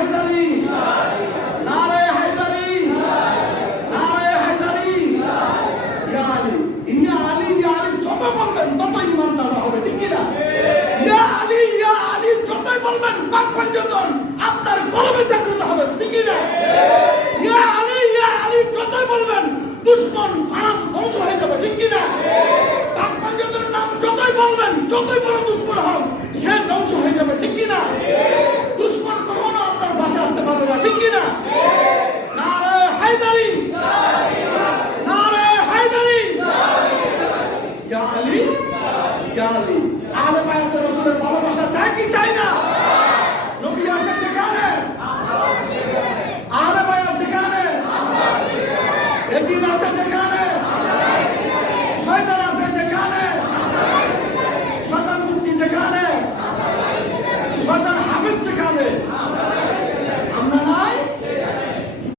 হায়দারি, নারে হায়দারি, নারে হায়দারি। ইয়া আলী, ইয়া আলী, ইয়া আলী যত বলবেন ততই ইমান তাজা হবে, ঠিক কি না? ইয়া আলী, ইয়া আলী যতই বলবেন পাক পঞ্চতন আপনার কলবে জাগ্রত হবে, ঠিক কি না? ইয়া আলী, ইয়া আলী যতই বলবেন দুশমন ফারাম ধ্বংস হয়ে যাবে, ঠিক কি না? পাক পঞ্চতনের নাম যতই বলবেন, যতই বড় দুশমন হোক সে ধ্বংস হয়ে যাবে, ঠিক কি না? দুশমন কখনো আপনার পাশে আসতে পারবে না, ঠিক কি না?